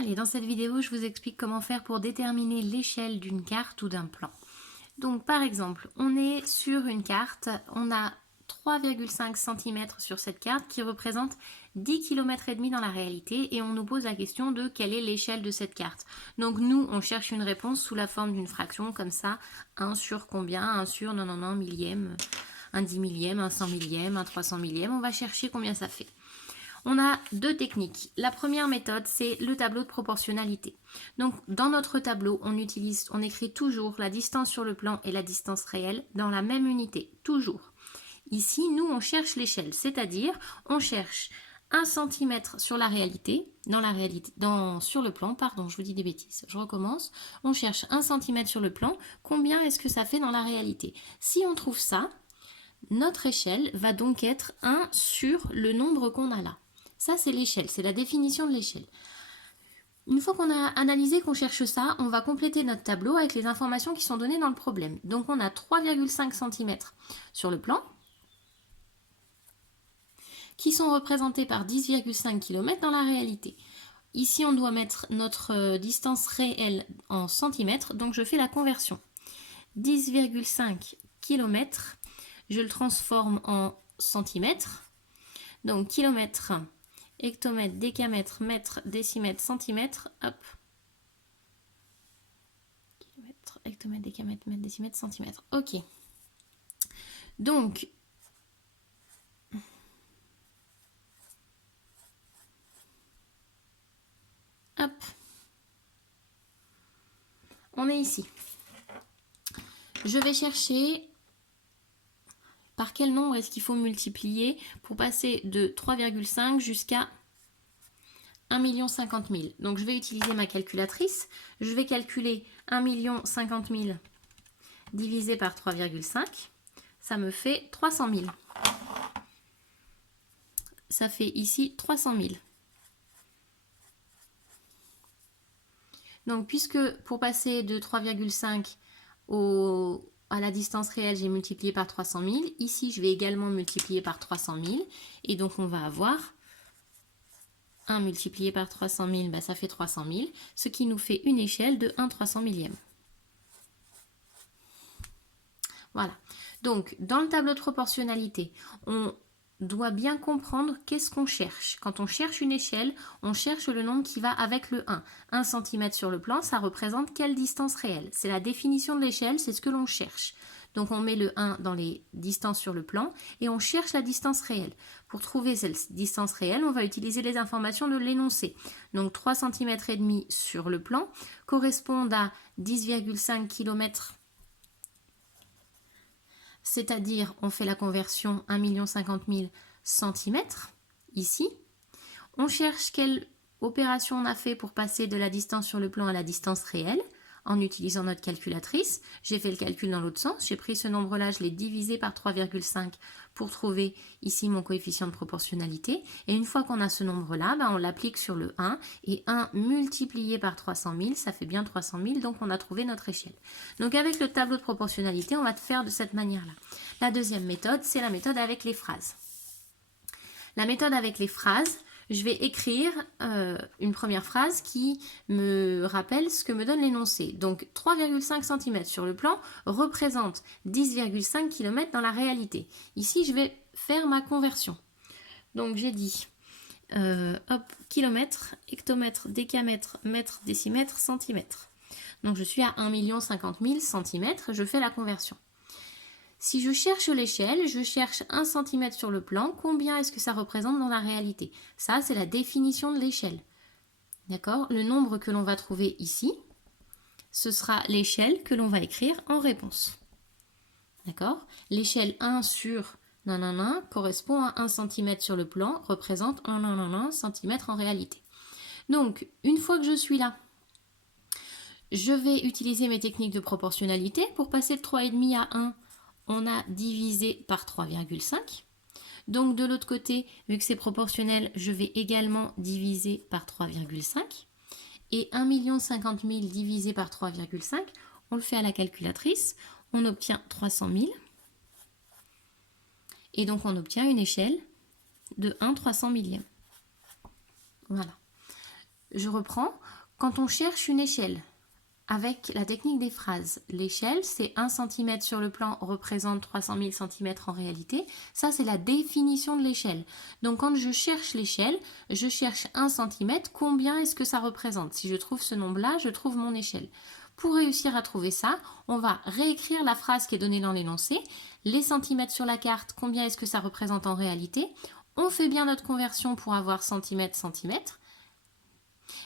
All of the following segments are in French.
Allez, dans cette vidéo, je vous explique comment faire pour déterminer l'échelle d'une carte ou d'un plan. Donc, par exemple, on est sur une carte, on a 3,5 cm sur cette carte qui représente 10 km et demi dans la réalité et on nous pose la question de quelle est l'échelle de cette carte. Donc nous, on cherche une réponse sous la forme d'une fraction comme ça, 1 sur combien, 1 sur non, millième, un 10 millième, un 100 millième, un 300 millième, on va chercher combien ça fait. On a deux techniques. La première méthode, c'est le tableau de proportionnalité. Donc, dans notre tableau, on écrit toujours la distance sur le plan et la distance réelle dans la même unité, toujours. Ici, nous, on cherche l'échelle, c'est-à-dire, on cherche 1 cm sur la réalité, sur le plan, pardon, je vous dis des bêtises, je recommence. On cherche 1 cm sur le plan, combien est-ce que ça fait dans la réalité? Si on trouve ça, notre échelle va donc être 1 sur le nombre qu'on a là. Ça, c'est l'échelle, c'est la définition de l'échelle. Une fois qu'on a analysé, qu'on cherche ça, on va compléter notre tableau avec les informations qui sont données dans le problème. Donc, on a 3,5 cm sur le plan, qui sont représentés par 10,5 km dans la réalité. Ici, on doit mettre notre distance réelle en centimètres, donc je fais la conversion. 10,5 km, je le transforme en centimètres. Donc, kilomètre, hectomètre, décamètre, mètre, décimètre, centimètre, hop. Kilomètre, hectomètre, décamètre, mètre, décimètre, centimètre. Ok. Donc, hop. On est ici. Je vais chercher par quel nombre est-ce qu'il faut multiplier pour passer de 3,5 jusqu'à 1 050 000. Donc, je vais utiliser ma calculatrice. Je vais calculer 1 050 000 divisé par 3,5. Ça me fait 300 000. Ça fait ici 300 000. Donc, puisque pour passer de 3,5 à la distance réelle, j'ai multiplié par 300 000. Ici, je vais également multiplier par 300 000. Et donc, on va avoir 1 multiplié par 300 000, bah, ça fait 300 000, ce qui nous fait une échelle de 1 300 millième. Voilà. Donc, dans le tableau de proportionnalité, on doit bien comprendre qu'est-ce qu'on cherche. Quand on cherche une échelle, on cherche le nombre qui va avec le 1. 1 cm sur le plan, ça représente quelle distance réelle? C'est la définition de l'échelle, c'est ce que l'on cherche. Donc on met le 1 dans les distances sur le plan et on cherche la distance réelle. Pour trouver cette distance réelle, on va utiliser les informations de l'énoncé. Donc 3 cm et demi sur le plan correspondent à 10,5 km. C'est-à-dire, on fait la conversion 1 050 000 centimètres, ici. On cherche quelle opération on a fait pour passer de la distance sur le plan à la distance réelle, en utilisant notre calculatrice. J'ai fait le calcul dans l'autre sens. J'ai pris ce nombre-là, je l'ai divisé par 3,5 pour trouver ici mon coefficient de proportionnalité. Et une fois qu'on a ce nombre-là, on l'applique sur le 1. Et 1 multiplié par 300 000, ça fait bien 300 000. Donc, on a trouvé notre échelle. Donc, avec le tableau de proportionnalité, on va faire de cette manière-là. La deuxième méthode, c'est la méthode avec les phrases. La méthode avec les phrases, je vais écrire une première phrase qui me rappelle ce que me donne l'énoncé. Donc 3,5 cm sur le plan représente 10,5 km dans la réalité. Ici, je vais faire ma conversion. Donc j'ai dit kilomètre, hectomètre, décamètre, mètre, décimètre, centimètre. Donc je suis à 1 050 000 centimètres, je fais la conversion. Si je cherche l'échelle, je cherche 1 cm sur le plan, combien est-ce que ça représente dans la réalité? Ça, c'est la définition de l'échelle. D'accord? Le nombre que l'on va trouver ici, ce sera l'échelle que l'on va écrire en réponse. D'accord? L'échelle 1 sur correspond à 1 cm sur le plan, représente 1 cm en réalité. Donc, une fois que je suis là, je vais utiliser mes techniques de proportionnalité pour passer de 3,5 à 1. On a divisé par 3,5. Donc de l'autre côté, vu que c'est proportionnel, je vais également diviser par 3,5. Et 1 050 000 divisé par 3,5, on le fait à la calculatrice, on obtient 300 000. Et donc on obtient une échelle de 1 300 millième. Voilà. Je reprends. Quand on cherche une échelle, avec la technique des phrases, l'échelle, c'est 1 cm sur le plan représente 300 000 cm en réalité. Ça, c'est la définition de l'échelle. Donc, quand je cherche l'échelle, je cherche 1 cm, combien est-ce que ça représente? Si je trouve ce nombre-là, je trouve mon échelle. Pour réussir à trouver ça, on va réécrire la phrase qui est donnée dans l'énoncé. Les centimètres sur la carte, combien est-ce que ça représente en réalité? On fait bien notre conversion pour avoir centimètre, centimètre.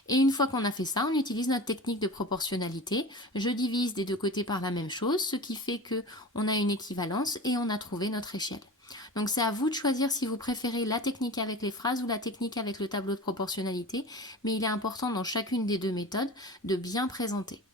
Et une fois qu'on a fait ça, on utilise notre technique de proportionnalité. Je divise des deux côtés par la même chose, ce qui fait qu'on a une équivalence et on a trouvé notre échelle. Donc c'est à vous de choisir si vous préférez la technique avec les phrases ou la technique avec le tableau de proportionnalité, mais il est important dans chacune des deux méthodes de bien présenter.